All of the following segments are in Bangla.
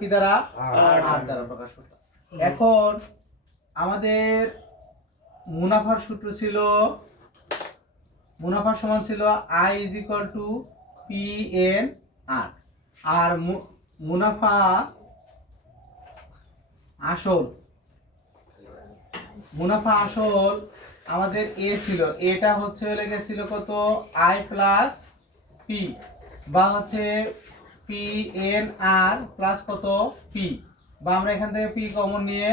কি দ্বারা আর দ্বারা প্রকাশ করতাম। এখন আমাদের মুনাফার সূত্র ছিল, মুনাফা সমান ছিল I is equal to PNR, আর মুনাফা আসল, মুনাফা আসল আমাদের এ ছিল, এটা হচ্ছে লেগেছিল কত I প্লাস পি, বা হচ্ছে PNR প্লাস কত পি, বা আমরা এখান থেকে পি কমন নিয়ে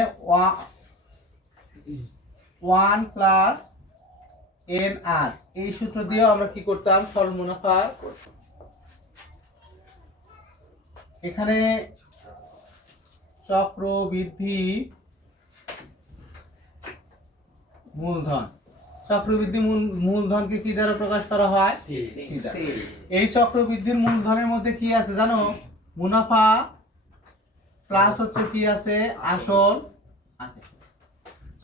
1 প্লাস NR, এই সূত্র দিয়ে আমরা কি করতাম সরল মুনাফা। এখানে চক্রবৃদ্ধি মূলধন, চক্রবৃদ্ধি মূলধনকে কি দ্বারা প্রকাশ করা হয়? এই চক্রবৃদ্ধির মূলধনের মধ্যে কি আছে জানো? মুনাফা প্লাস হচ্ছে কি আছে? আসল আছে।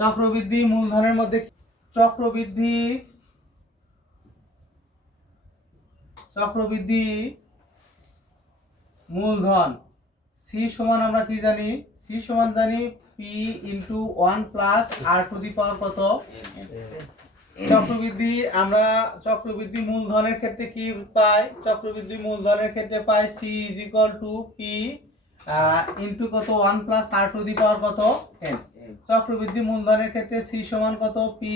চক্রবৃদ্ধি মূলধনের মধ্যে চক্রবৃদ্ধি মূলধন সি সমান আমরা কি জানি? সি সমান জানি P into 1 plus R to the power কত? চক্রবৃদ্ধি, আমরা চক্রবৃদ্ধি মূলধনের ক্ষেত্রে কি পাই? চক্রবৃদ্ধি মূলধনের ক্ষেত্রে পাই C is equal to P into কত 1 plus R to the power কত? এন। চক্রবৃদ্ধি মূলধনের ক্ষেত্রে সি সমান কত? P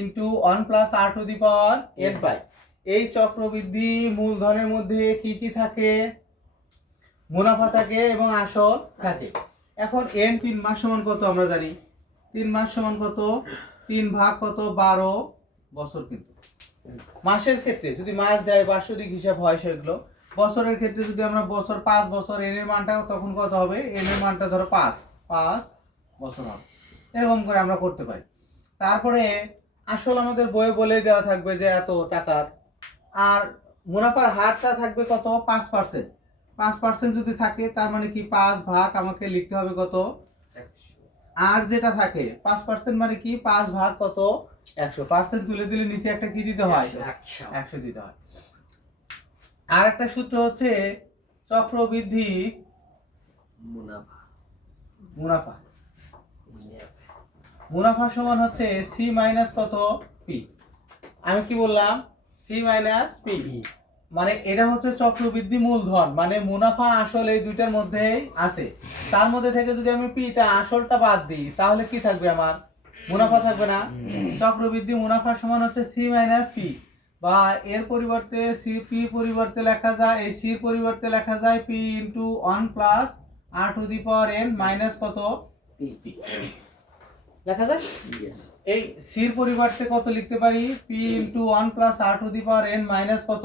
into 1 plus R to the power N পাই। এই চক্রবৃদ্ধি মূলধনের মধ্যে কি কি থাকে? মুনাফা থাকে এবং আসল থাকে। এখন এন 3 মাস সমান কত আমরা জানি? 3 মাস সমান কত? 3 ভাগ কত? 12 বছর। কিন্তু মাসের ক্ষেত্রে যদি মাস দেয় বার্ষিক হিসাব হয় সেগুলো, বছরের ক্ষেত্রে যদি আমরা বছর 5 বছর, এন এর মানটা তখন কত হবে? এন এর মানটা ধরো 5 বছর হবে। এরকম করে আমরা করতে পারি। তারপরে আসল আমাদের বইয়ে বলে দেওয়া থাকবে যে এত টাকার, আর মুনাফার হারটা থাকবে কত? 5%। 5% যদি থাকে তার মানে কি 5 ভাগ আমাকে লিখতে হবে কত? 100। আর যেটা থাকে 5% মানে কি 5 ভাগ কত? 100%। তুলে দিলে নিচে একটা কি দিতে হয়? 100 দিতে হয়। আর একটা সূত্র হচ্ছে চক্রবৃদ্ধি মুনাফা সমান হচ্ছে সি মাইনাস কত? পি। আমি কি বললাম? সি মাইনাস পি, মানে এটা হচ্ছে চক্রবৃদ্ধি মূলধন, মানে মুনাফা আসল এই দুইটার মধ্যেই আছে। তার মধ্যে থেকে যদি আমি পিটা আসলটা বাদ দিই তাহলে কি থাকবে? আমার মুনাফা থাকবে না? চক্রবৃদ্ধি মুনাফা সমান হচ্ছে সি মাইনাস পি, বা এর পরিবর্তে সি পি পরিবর্তে লেখা যায়, এই সির পরিবর্তে লেখা যায় P into 1 plus R to the power n minus কত? পি লেখা যায়। এই সির পরিবর্তে কত লিখতে পারি? P into 1 plus R to the power n minus কত?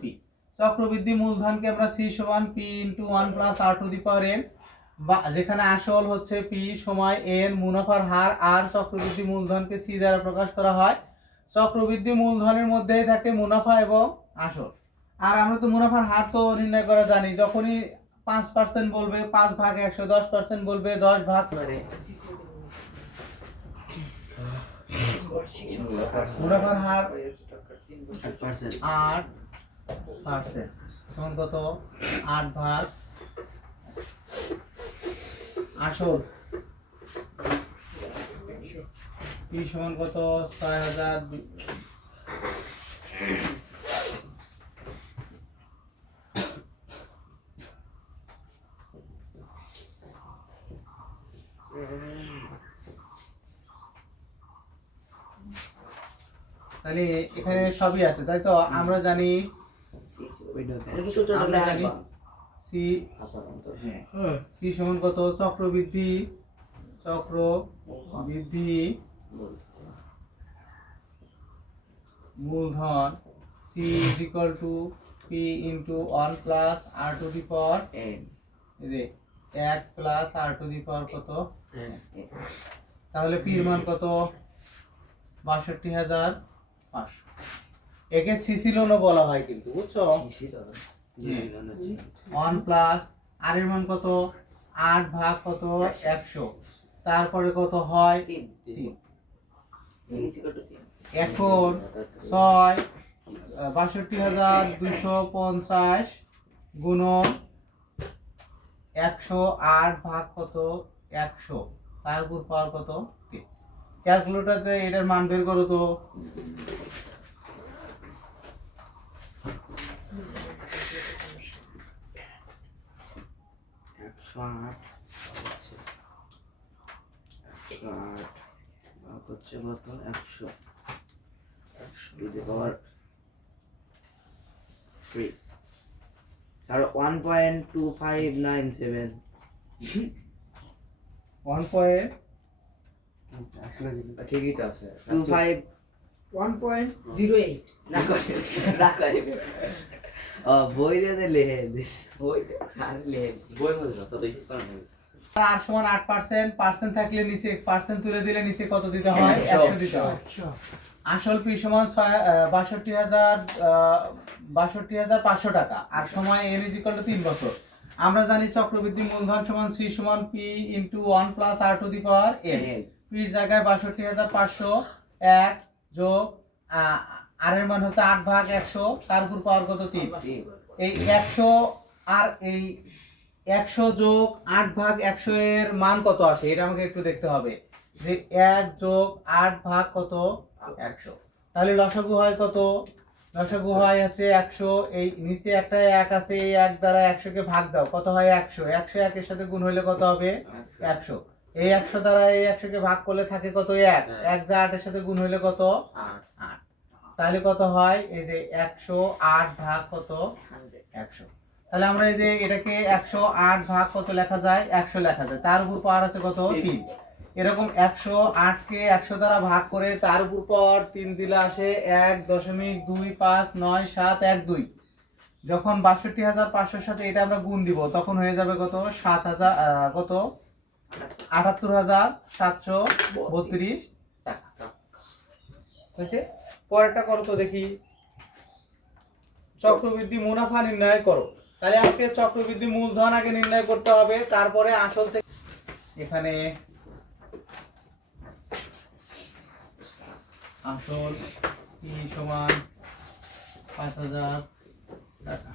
পি। চক্রবৃদ্ধি মূলধনকে আমরা সি সমান P into 1 plus R to the power n, বা যেখানে আসল হচ্ছে পি সময় এন, মুনাফার হার আর চক্রবৃদ্ধি মূলধনকে সি দ্বারা প্রকাশ করা হয়। চক্রবৃদ্ধি মূলধনের মধ্যেই থাকে মুনাফা এবং আসল। আর আমরা তো মুনাফার হার তো নির্ণয় করা জানি, যখনই 5% বলবে 5 ভাগ 100, 10% বলবে 10 ভাগ মুনাফার হার 8% সমান কত? 8 ভাগ আসল পি সমান কত? 6000। তাহলে এখানে সবই আছে, তাই তো? আমরা জানি সি সি সমান কত? চক্রবৃদ্ধি মূলধন C is equal to P into 1 plus R to the power N, 1 plus R to the power কত? তাহলে পির মান কত? ৬২,৫০০। একে সিসি লোনও বলা হয় কিন্তু, বুঝছো? 1 প্লাস আর এর মান কত? 8 ভাগ কত? 100, তারপরে কত হয়? 3। এখন ৬২,২৫০ গুণন 108 ভাগ কত 100 তার উপর পাওয়ার কত 3। ক্যালকুলেটরতে এটার মান বের করো তো। হচ্ছে কত 100 টু দি পাওয়ার 3 স্যার 1.2597 ঠিকই তো আছে 25 1.08 না করে বই দিয়ে লিখে দিস বই স্যার লিখে বই মধ্যে তো দেখি পারেন আর সমান 8% পার্সেন্ট থাকলে নিচে পার্সেন্ট তুলে দিলে নিচে কত দিতে হয় 100 দিতে হয়। আসল পি সমান ৬২,৫০০ টাকা আর সময় n = 3 বছর। আমরা জানি চক্রবৃদ্ধি মূলধন সমান c সমান p * 1 + r two the power n। p এর জায়গায় ৬২,৫০০ 1 যোগ r এর মান হচ্ছে 8 ভাগ 100 তার উপর পাওয়ার কত 3। এই 100 আর এই 100 যোগ 8 ভাগ 100 এর মান কত আসে এটা আমাকে একটু দেখতে হবে যে 1 যোগ 8 ভাগ কত 100। তাহলে লসাগু হয় কত? লসাগু হয় হচ্ছে 100। এই নিচে একটা 1 আছে, এই 1 দ্বারা 100 কে ভাগ দাও, কত হয় 100। 100 1 এর সাথে গুণ হলে কত হবে 100। এই 100 দ্বারা এই 100 কে ভাগ করলে থাকে কত 1। 1 যা 8 এর সাথে গুণ হলে কত 8। তাহলে কত হয় এই যে 108 ভাগ কত 100। তাহলে আমরা এই যে এটাকে 108 ভাগ কত লেখা যায় 100 লেখা যায়, তার উপর পাওয়ার আছে কত 3। এরকম 108 কে 100 দ্বারা ভাগ করে তার উপর পাওয়ার 3 দিলে আসে 1.25971 যখন ৬২,৫০০ সাথে এটা আমরা গুণ দিব তখন হয়ে যাবে কত 7000 কত ৭৮,৭৩২ টাকা হয়েছে। পরেরটা করো তো দেখি, চক্রবৃদ্ধি মুনাফা নির্ণয় করো। তাহলে আমাকে চক্রবৃদ্ধি মূলধন আগে নির্ণয় করতে হবে, তারপরে আসল থেকে এখানে আসল কি সমান ৫০০০ টাকা,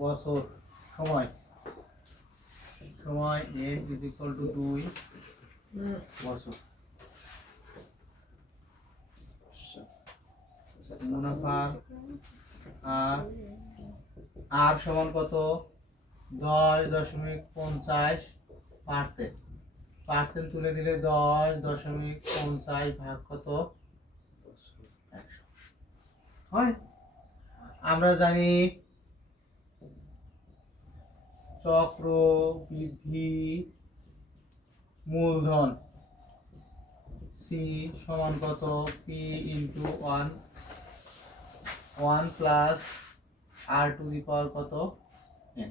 বছর সময় সময় n = 2 বছর। মুনাফা আর সমান কত 10.50%। পার্সেন্ট তুলে দিলে 10.50 ভাগ কত 100 হয়। আমরা জানি চক্রবৃদ্ধি মূলধন c সমান কত p * 1 + r two the power কত n।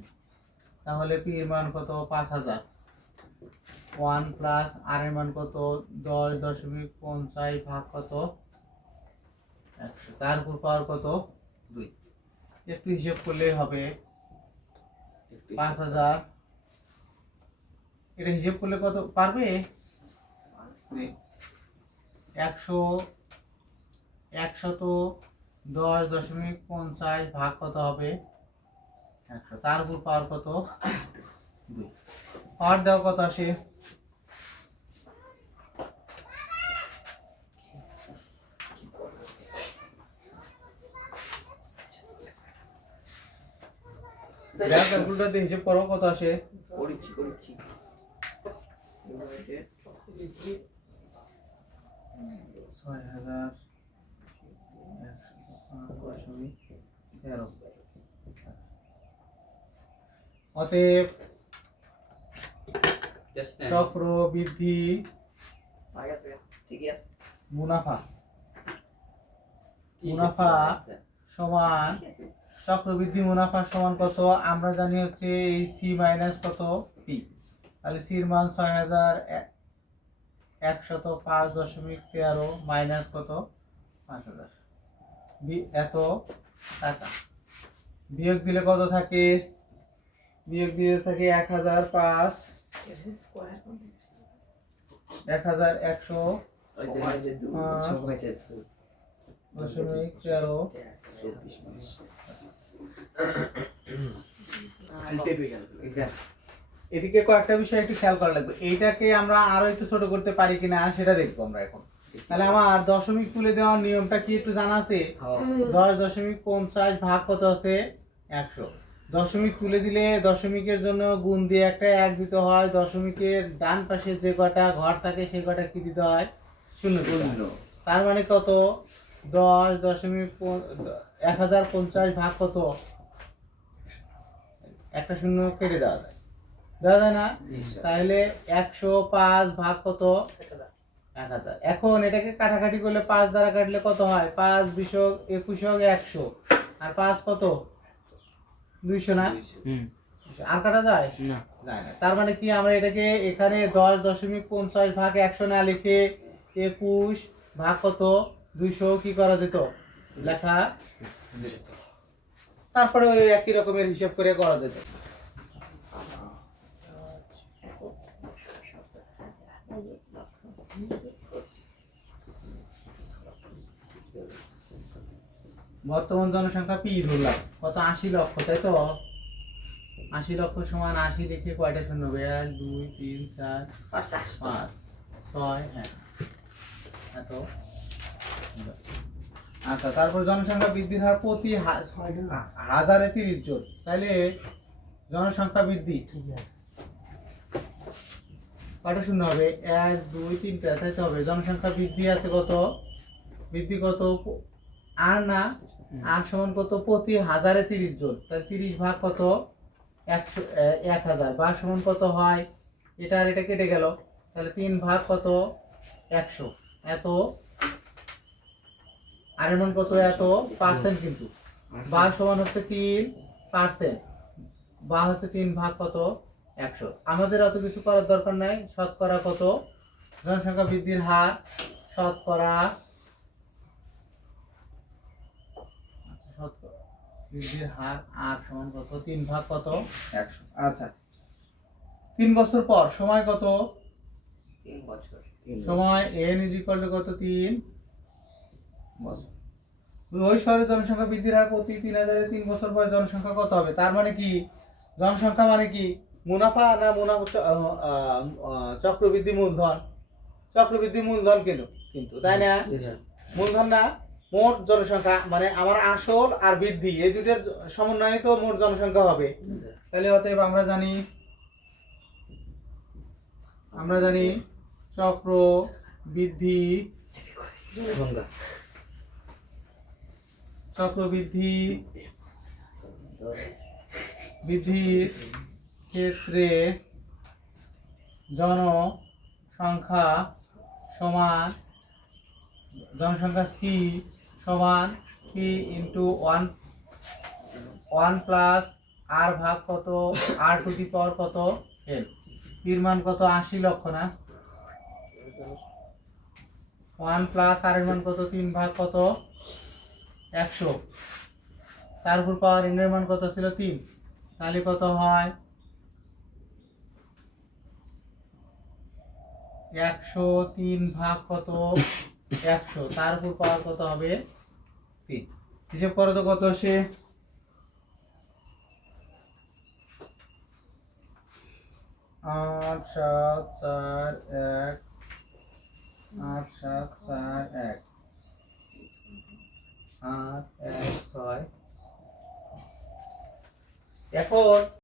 তাহলে p এর মান কত ৫০০০, 1 + r এর মান কত 10.50 ভাগ কত 100 তার উপর পাওয়ার কত 2। একটু হিসাব করলেই হবে ৫০০০, এটা হিসাব করলে কত পারবে 110.50 ভাগ কত হবে 100 তার উপর পাওয়ার কত 2। পাওয়ার দাও কত আসে ক্যালকুলেটর দিয়ে হিসাব করো কত আসে। করেছি ৬,১০৫.13। অতএব চক্রবৃদ্ধি মুনাফা সমান চক্রবৃদ্ধি মুনাফা সমান কত আমরা জানি হচ্ছে এই c মাইনাস কত p। তাহলে c এর মান ৬,১০৫.13 মাইনাস কত ৫০০০ এত টাকা। বিয়োগ দিলে কত থাকে, বিয়োগ দিলে থাকে ১০০৫ ১,১০০.13 এদিকে কয়েকটা বিষয় একটু খেয়াল করা লাগবে, এইটাকে আমরা আরো একটু ছোট করতে পারি কিনা সেটা দেখবো আমরা এখন। তাহলে আমার দশমিক তুলে দেওয়ার নিয়মটা কি একটু জানা আছে? 10.50 ভাগ কত আছে? 100। দশমিক তুলে দিলে দশমিকের জন্য গুণ দিয়ে একটা 1 দিতে হয়, দশমিকের ডান পাশে যে কটা ঘর থাকে সেই কটা কি দিতে হয়? শূন্য দিতে হয়। তার মানে কত? 10.50 ভাগ কত? একটা শূন্য কেটে দেওয়া যায়, দেওয়া যায় না? তাহলে 105 ভাগ কত? 1000। এখন এটাকে কাটাকাটি করলে 5 দ্বারা কাটলে কত হয়? 5 বিশক 21 হোক 100, আর 5 কত? 200 না? আর কাটা যায় না। যায় না। তার মানে কি আমরা এটাকে এখানে 10.50 ভাগ 100 না লিখে 21 ভাগ কত? 200 কি করা যেত? লেখা যেত। তারপরে ওই একই রকমের হিসাব করে করা যেত। বর্তমান জনসংখ্যা পি ধরলাম কত? 80 লক্ষ, তাই তো? 80 লক্ষ সমান 80 লিখে কয়টা শূন্য হবে? 1 2 3 4 5 6, হ্যাঁ এত। আচ্ছা, তারপর জনসংখ্যা বৃদ্ধির হার প্রতি হাজারে 30 জন, তাহলে জনসংখ্যা বৃদ্ধি কয়টা শূন্য হবে? 1 2 3টা, তাই তো হবে। জনসংখ্যা বৃদ্ধি আছে কত? বৃদ্ধি কত? আর না, আর সমান কত? প্রতি হাজারে 30 জন, তাহলে 30 ভাগ কত? 100 1000 বা সমান কত হয়? এটা আর এটা কেটে গেল, তাহলে 3 ভাগ কত? 100 এত। আর এর মান কত? এত পার্সেন্ট, কিন্তু বা সমান হচ্ছে 3%, বা হচ্ছে 3 ভাগ কত? 100। আমাদের অত কিছু করার দরকার নাই। শতকরা কত? জনসংখ্যা বৃদ্ধির হার শতকরা, শতকরা বৃদ্ধির হার আর সমান কত? 3 ভাগ কত? 100। আচ্ছা, 3 বছর পর সময় কত? 3 বছর। সময় n কত? 3 বছর। ওই শহরে জনসংখ্যা বৃদ্ধির হার প্রতি 3000 3 বছর পর জনসংখ্যা কত হবে? তার মানে কি জনসংখ্যা মানে কি মুনাফা না চক্রবৃদ্ধি মূলধন? চক্রবৃদ্ধি মূলধন কিন্তু তাই না? মূলধন না, মোট জনসংখ্যা মানে আমার আসল আর বৃদ্ধি এই দুটোর সমন্বয়ে তো মোট জনসংখ্যা হবে। তাহলে অতএব আমরা জানি চক্র বৃদ্ধি বৃদ্ধির ক্ষেত্রে জনসংখ্যা সি সমান পি ইন্টু 1 প্লাস আর ভাগ কত? আর টু দি পাওয়ার কত? এন। পির মান কত? 80 লক্ষ না? 1 প্লাস আর এর মান কত? 3 ভাগ কত? 100, তার উপর পাওয়ার এন এর মান কত ছিল? 3, তাহলে কত হয়? 103 ভাগ কত? 100, তার উপর পাওয়ার কত হবে? 3। হিসাব করো তো কত আসে? 8 7 4 1 8 7 4 1 8 1 6। এখন